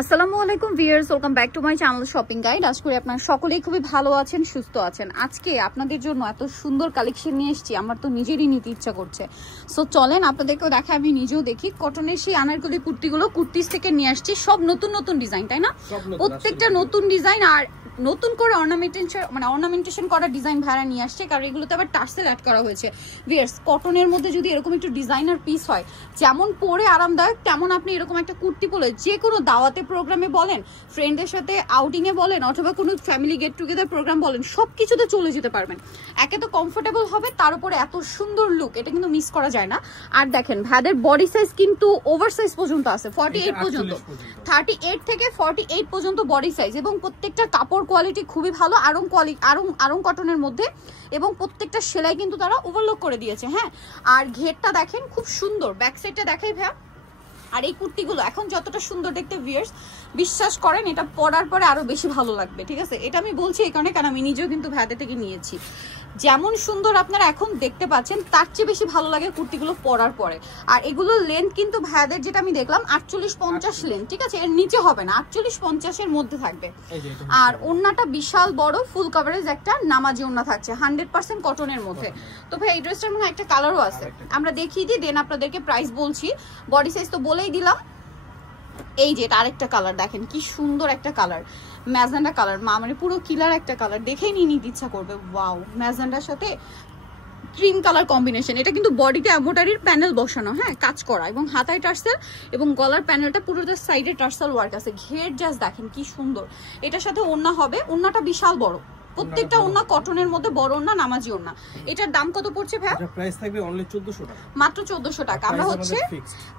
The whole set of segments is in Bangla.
আসসালামু আলাইকুম viewers, welcome back to my channel shopping guide. আশা করি আপনারা সকলেই খুবই ভালো আছেন, সুস্থ আছেন। আজকে আপনাদের জন্য এত সুন্দর কালেকশন নিয়ে এসেছি, আমার তো নিজেরই নিতে ইচ্ছা করছে। সো চলেন আপনাদেরকেও দেখা, আমি নিজেও দেখি। কটনের সেই আনারকলি কুর্তিগুলো কুর্তিস থেকে নিয়ে আসছি, সব নতুন নতুন ডিজাইন, তাই না? প্রত্যেকটা নতুন ডিজাইন আর নতুন করে অর্নামেন্টেশন করা ডিজাইন ভাড়া নিয়ে আসছে, কারণ এগুলোতে আবার টার্সেল অ্যাড করা হয়েছে। ভিউয়ার্স, কটনের মধ্যে যদি এরকম একটু ডিজাইনার পিস হয়, যেমন পরে আরামদায়ক, তেমন আপনি এরকম একটা কুর্তি পরে যে কোনো দাওয়াতে প্রোগ্রামে বলেন, ফ্রেন্ডদের সাথে আউটিংয়ে বলেন, অথবা কোনো ফ্যামিলি গেট টুগেদার প্রোগ্রাম বলেন, সব কিছুতে চলে যেতে পারবেন। একে তো কমফোর্টেবল হবে, তার উপরে এত সুন্দর লুক, এটা কিন্তু মিস করা যায় না। আর দেখেন ভাইদের বডি সাইজ কিন্তু ওভার সাইজ পর্যন্ত আছে, 48 পর্যন্ত, 38 থেকে 48 পর্যন্ত বডি সাইজ, এবং প্রত্যেকটা কাপড় কোয়ালিটি খুবই ভালো, আরং কটনের মধ্যে, এবং প্রত্যেকটা সেলাই কিন্তু তারা ওভারলোক করে দিয়েছে। হ্যাঁ, আর ঘেরটা দেখেন খুব সুন্দর, ব্যাক সাইডটা দেখাই ভাইয়া। আর এই কুর্তিগুলো এখন যতটা সুন্দর দেখতে ভিউয়ার্স, বিশ্বাস করেন এটা পরার পরে আরো বেশি ভালো লাগবে। ঠিক আছে, এটা আমি বলছি এই কারণে, কারণ আমি নিজেও কিন্তু ভাইদের থেকে নিয়েছি। যেমন সুন্দর আপনারা এখন দেখতে পাচ্ছেন, তার চেয়ে বেশি ভালো লাগে কুর্তিগুলো পরার পরে। আর এগুলোর লেন্থ কিন্তু ভাইদের যেটা আমি দেখলাম 48-50 লেন্থ, ঠিক আছে, এর নিচে হবে না, 48-50 এর মধ্যে থাকবে। আর ওড়নাটা বিশাল বড়, ফুল কভারেজ একটা নামাজি ওড়না থাকছে, 100% কটনের মধ্যে। তো ভাই এই ড্রেসটার মধ্যে একটা কালারও আছে, আমরা দেখিয়ে দিই, দেন আপনাদেরকে প্রাইস বলছি। বডি সাইজ তো বলেই দিলাম। এই যে এটা আরেকটা কালার, দেখেন কি সুন্দর একটা কালার, ম্যাজেন্ডা কালার, মানে পুরো কিলার একটা কালার, দেখেই নিতে ইচ্ছা করবে। ওয়াও, ম্যাজেন্ডার সাথে ক্রিম কালার কম্বিনেশন। এটা কিন্তু বডিতে এমব্রয়ডারির প্যানেল বসানো, হ্যাঁ, কাজ করা, এবং হাতায় টার্সেল, এবং গলার প্যানেলটা পুরোটা সাইডে টার্সেল ওয়ার্ক আছে। ঘের জাস্ট দেখেন কি সুন্দর। এটার সাথে ওড়না হবে, ওড়নাটা বিশাল বড়, প্রত্যেকটা ওড়না কটনের মধ্যে, বড় ওড়না, নামাজি ওড়না। এটার দাম কত পড়ছে ভাই? এটা প্রাইস থাকবে অনলি 1400 টাকা, মাত্র 1400 টাকা। আমরা হচ্ছে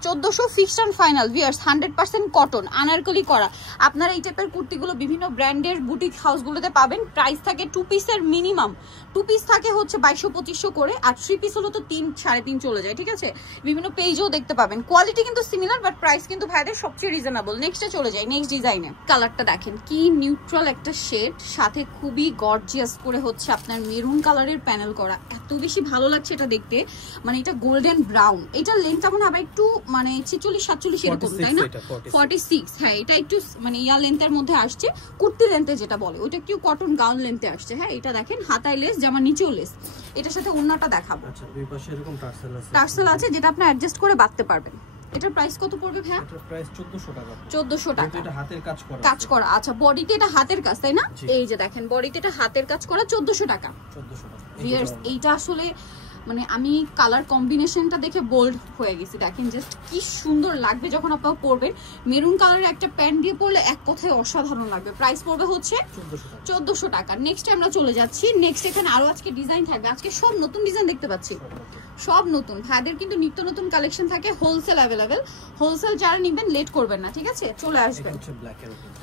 1400 fixed and final. Viewers, 100% cotton, anarkali করা। আপনারা এই টাইপের কুর্তিগুলো বিভিন্ন ব্র্যান্ডের বুটিক হাউসগুলোতে পাবেন। প্রাইস থাকে 2 পিসের মিনিমাম, 2 পিস থাকে হচ্ছে 2200-2500 করে, আর 3 পিস হলো তো 3-3.5 চলে যায়। ঠিক আছে, বিভিন্ন পেজেও দেখতে পাবেন। কোয়ালিটি কিন্তু সিমিলার, বাট প্রাইস কিন্তু ভাইদের সবচেয়ে রিজনেবল। নেক্সটে চলে যাই, নেক্সট ডিজাইনে। কালারটা দেখেন কি নিউট্রাল একটা শেড, সাথে খুবই গর্জিয়াস করে হচ্ছে আপনার মেরুন কালারের প্যানেল করা। এত বেশি ভালো লাগছে এটা দেখতে, মানে এটা গোল্ডেন ব্রাউন। এটা লেন্থটা মনে হবে একটু মানে 46-47 এরকম, তাই না? 46, হ্যাঁ, এটা একটু মানে ইয়া লেন্থের মধ্যে আসছে, কুর্তি লেন্থে যেটা বলে, ওটা একটু কটন গাউন লেন্থে আসছে। হ্যাঁ, এটা দেখেন হাতায় লেস, জামার নিচেও লেস। এটার সাথে ওড়নাটা দেখাবো। আচ্ছা, দুই পাশে এরকম টার্সেল আছে, যেটা আপনি অ্যাডজাস্ট করে বাঁধতে পারবেন। এটার প্রাইস কত পড়বে ভাই? এটার প্রাইস 1400 টাকা। 1400 টাকা। এটা হাতের কাজ করা। আচ্ছা, বডিতে এটা হাতের কাজ, তাই না? এই যে দেখেন বডিতে এটা হাতের কাজ করা, 1400 টাকা। 1400 টাকা। ভিউয়ার্স, এইটা আসলে মানে আমি কালার কম্বিনেশনটা দেখে বোল্ড হয়ে গেছি। দেখেন জাস্ট কি সুন্দর লাগবে যখন আপনারা পরবেন। মেরুন কালারের একটা প্যান্ট দিয়ে পরলে এক কথায় অসাধারণ লাগবে। প্রাইস পড়বে হচ্ছে 1400 টাকা। নেক্সট আমরা চলে যাচ্ছি। নেক্সট এখানে আরো আজকে ডিজাইন থাকবে। আজকে সব নতুন ডিজাইন দেখতে পাচ্ছি, সব নতুন। ভাইদের কিন্তু নিত্য নতুন কালেকশন থাকে, হোলসেল অ্যাভেলেবেল। হোলসেল যারা নিবেন লেট করবেন না, ঠিক আছে, চলে আসবেন।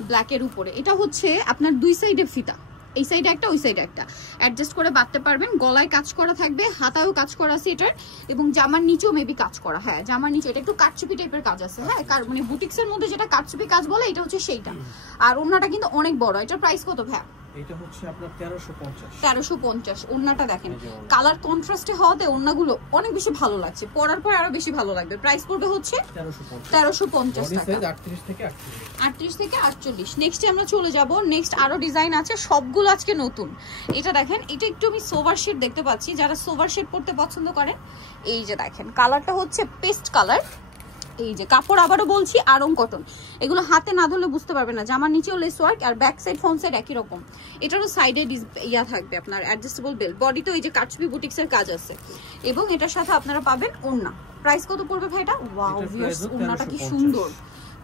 ব্ল্যাকের উপরে এটা হচ্ছে আপনার দুই সাইডে ফিতা, এই সাইডে একটা, ওই সাইডে একটা, অ্যাডজাস্ট করে বাঁধতে পারবেন। গলায় কাজ করা থাকবে, হাতায়ও কাজ করা আছে এটার, এবং জামার নিচেও মেবি কাজ করা। হ্যাঁ, জামার নিচে এটা একটু কাটচুপি টাইপের কাজ আছে। হ্যাঁ, মানে বুটিক্স এর মধ্যে যেটা কাটচুপি কাজ বলে, এটা হচ্ছে সেইটা। আর ওড়নাটা কিন্তু অনেক বড়। এটার প্রাইস কত ভাই? এটা হচ্ছে আপনার 1350। ওড়নাটা দেখেন কালার কন্ট্রাস্টে হওয়াতে ওড়নাগুলো অনেক বেশি ভালো লাগছে, পরার পর আরো বেশি ভালো লাগবে। প্রাইস পড়বে হচ্ছে 1350 টাকা। 38 থেকে 48। নেক্সটে আমরা চলে যাব। নেক্সট আরো ডিজাইন আছে, সবগুলো আজকে নতুন। এটা দেখেন, এটা একটু আমি সোভার শেড দেখতে পাচ্ছি, যারা সোভার শেড পড়তে পছন্দ করেন। এই যে দেখেন কালারটা হচ্ছে পেস্ট কালার। এই যে কাপড় আবারও বলছি আরং কটন। এগুলো হাতে না ধরলে বুঝতে পারবেন না। জামার নিচেও লেস ওয়ার্ক, আর ব্যাক সাইড ফ্রন্ট সাইড একই রকম। এটারও সাইডে ইয়া থাকবে আপনার অ্যাডজাস্টেবল বেল্ট। বডিতে ওই যে কাটচুপি বুটিক্স এর কাজ আছে, এবং এটার সাথে আপনারা পাবেন ওড়না। প্রাইস কত পড়বে ভাই এটা? ওয়াও ভিউয়ার্স, ওড়নাটা কি সুন্দর,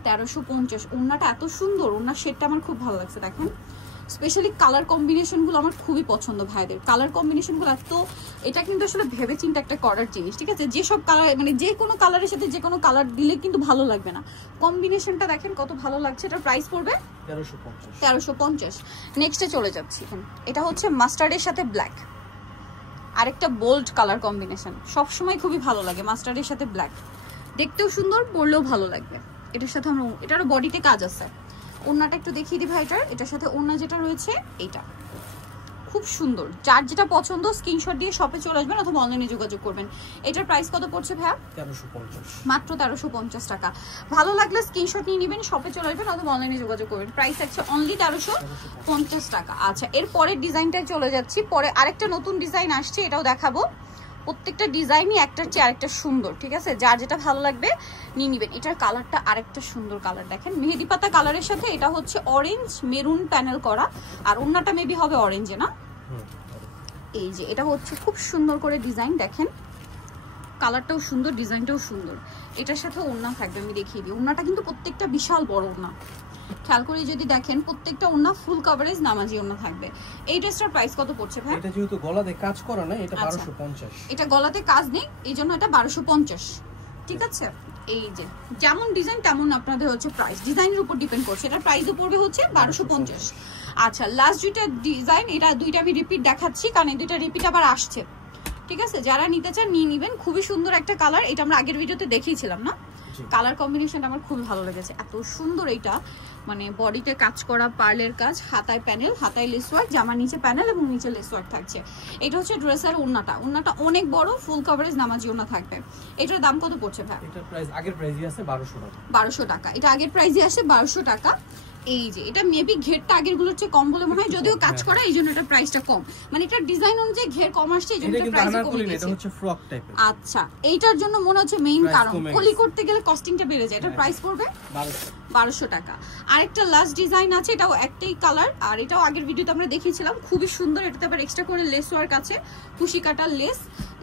1350। ওড়নাটা এত সুন্দর, ওড়নার শেডটা আমার খুব ভালো লাগছে। দেখেন স্পেশালি কালার কম্বিনেশনগুলো আমার খুবই পছন্দ ভাইদের। কালার কম্বিনেশনগুলো এত, এটা কিন্তু আসলে ভেবে চিন্তা একটা করার জিনিস, ঠিক আছে। যেসব কালার মানে যে কোনো কালারের সাথে যে কোনো কালার দিলে কিন্তু ভালো লাগবে না। কম্বিনেশনটা দেখেন কত ভালো লাগছে। এটার প্রাইস পড়বে 1350। নেক্সটে চলে যাচ্ছি। এটা হচ্ছে মাস্টার্ডের সাথে ব্ল্যাক, আরেকটা বোল্ড কালার কম্বিনেশন। সবসময় খুবই ভালো লাগে মাস্টার্ডের সাথে ব্ল্যাক, দেখতেও সুন্দর, পরলেও ভালো লাগবে। এটার সাথে আমরা, এটারও বডিতে কাজ আছে। ওড়নাটা একটু দেখিয়ে দিই ভাই। এটার সাথে ওড়না যেটা রয়েছে এইটা খুব সুন্দর। যার যেটা পছন্দ স্ক্রিনশট দিয়ে শপে চলে আসবেন অথবা অনলাইনে যোগাযোগ করবেন। এটার প্রাইস কত পড়ছে ভাইয়া? 1350, মাত্র 1350 টাকা। ভালো লাগলে স্ক্রিনশট নিয়ে নেবেন, শপে চলে আসবেন অথবা অনলাইনে যোগাযোগ করবেন। প্রাইস আছে অনলি 1350 টাকা। আচ্ছা, এর পরের ডিজাইনটায় চলে যাচ্ছি। পরে আরেকটা নতুন ডিজাইন আসছে, এটাও দেখাবো। প্রত্যেকটা ডিজাইনই একটার চেয়ে আরেকটা সুন্দর, ঠিক আছে? যার যেটা ভালো লাগবে নিয়ে নেবেন। এটার কালারটা আরেকটা সুন্দর কালার, দেখেন মেহেদি পাতা কালারের সাথে এটা হচ্ছে অরেঞ্জ মেরুন প্যানেল করা, আর ওন্নাটা মেবি হবে অরেঞ্জে না? এই যে এটা হচ্ছে খুব সুন্দর করে ডিজাইন, দেখেন কালারটাও সুন্দর, ডিজাইনটাও সুন্দর। এটার সাথে ওন্না থাকবে, আমি দেখিয়ে দিই। ওন্নাটা কিন্তু প্রত্যেকটা বিশাল বড় ওন্না, খেয়াল করে যদি দেখেন প্রত্যেকটা ওন্না ফুল কভারেজ নামাজি ওন্না থাকবে। এই ড্রেসটার প্রাইস কত পড়ছে ভাই? এটা যেহেতু গলাতে কাজ করা না, এটা 1250। এটা গলাতে কাজ নেই, এইজন্য এটা 1250, ঠিক আছে? এই যে যেমন ডিজাইন তেমন আপনাদের হচ্ছে প্রাইস, ডিজাইনের উপর ডিপেন্ড করছে। এটা প্রাইসও পড়বে হচ্ছে 1250। আচ্ছা, লাস্ট দুইটা ডিজাইন, এটা দুইটা আমি রিপিট দেখাচ্ছি কারণ এই দুইটা রিপিট আবার আসছে, ঠিক আছে? যারা নিতে চান নিয়ে নেবেন। খুবই সুন্দর একটা কালার, এটা আমরা আগের ভিডিওতে দেখিয়েছিলাম না? কালার কম্বিনেশনটা আমার খুব ভালো লেগেছে, এত সুন্দর। এইটা মানে বডিতে কাজ করা পার্লের কাজ, হাতায় প্যানেল, হাতায় লেস ওয়ার্ক, জামার নিচে প্যানেল এবং নিচে লেস ওয়ার্ক থাকছে। এটা হচ্ছে ড্রেসের ওন্নাটা, ওন্নাটা অনেক বড় ফুল কভারেজ নামাজি ওন্না থাকবে। এটার দাম কত পড়ছে ভাই? এটার প্রাইস আগের প্রাইসই আছে 1200 টাকা। 1200 টাকা, এটা আগের প্রাইসই আসে 1200 টাকা। এই যে এটা মেবি ঘেরটা আগের গুলোর চেয়ে কম বলে মনে হয়, যদিও কাজ করা এইজন্য এটা প্রাইসটা কম, মানে এটা ডিজাইন অনুযায়ী ঘের কম আসছে এইজন্য এটা প্রাইস কম গেছে। এটা হচ্ছে ফ্রক টাইপের। আচ্ছা, এইটার জন্য মনে হচ্ছে মেইন কারণ কলি করতে গেলে কস্টিংটা বেড়ে যায়। এটা প্রাইস পড়বে 1200 টাকা। আরেকটা লাস্ট ডিজাইন আছে, এটাও একটাই কালার, আর এটাও আগের ভিডিওতে আমরা দেখিয়েছিলাম, খুবই সুন্দর। এটাতে আবার এক্সট্রা করে লেস ওয়ার্ক আছে, কুশি কাটার লেস,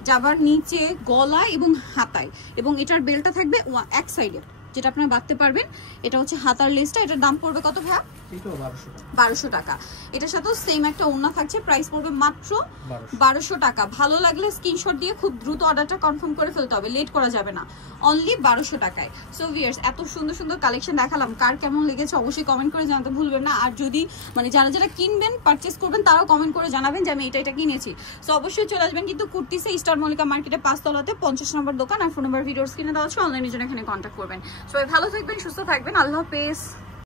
যাবার নিচে গলা এবং হাতায়, এবং এটার বেলটা থাকবে এক সাইডে যেটা আপনারা বাঁধতে পারবেন। এটা হচ্ছে হাতার লেসটা। এটার দাম পড়বে কত ভাইয়া? এটাও 1200 টাকা। 1200 টাকা। এটার সাথেও সেম একটা ওন্না থাকছে, প্রাইস পড়বে মাত্র 1200 টাকা। ভালো লাগলে স্ক্রিনশট দিয়ে খুব দ্রুত অর্ডারটা কনফার্ম করে ফেলতে হবে, লেট করা যাবে না, অনলি 1200 টাকায়। সো ভিউয়ার্স, এত সুন্দর সুন্দর কালেকশন দেখালাম, কার কেমন লেগেছে অবশ্যই কমেন্ট করে জানাতে ভুলবেন না। আর যদি মানে যারা যারা কিনবেন পারচেস করবেন তারাও কমেন্ট করে জানাবেন যে আমি এটা কিনেছি। সো অবশ্যই চলে আসবেন কিন্তু কুর্তিসে, স্টার মল্লিকা মার্কেটে 5 তলাতে 50 নম্বর দোকান, আর ফোন নাম্বার ভিডিওর স্ক্রিনে দেওয়া আছে, অনলাইনে জন্য এখানে কন্ট্যাক্ট করবেন। সবাই ভালো থাকবেন, সুস্থ থাকবেন, আল্লাহ হাফেজ।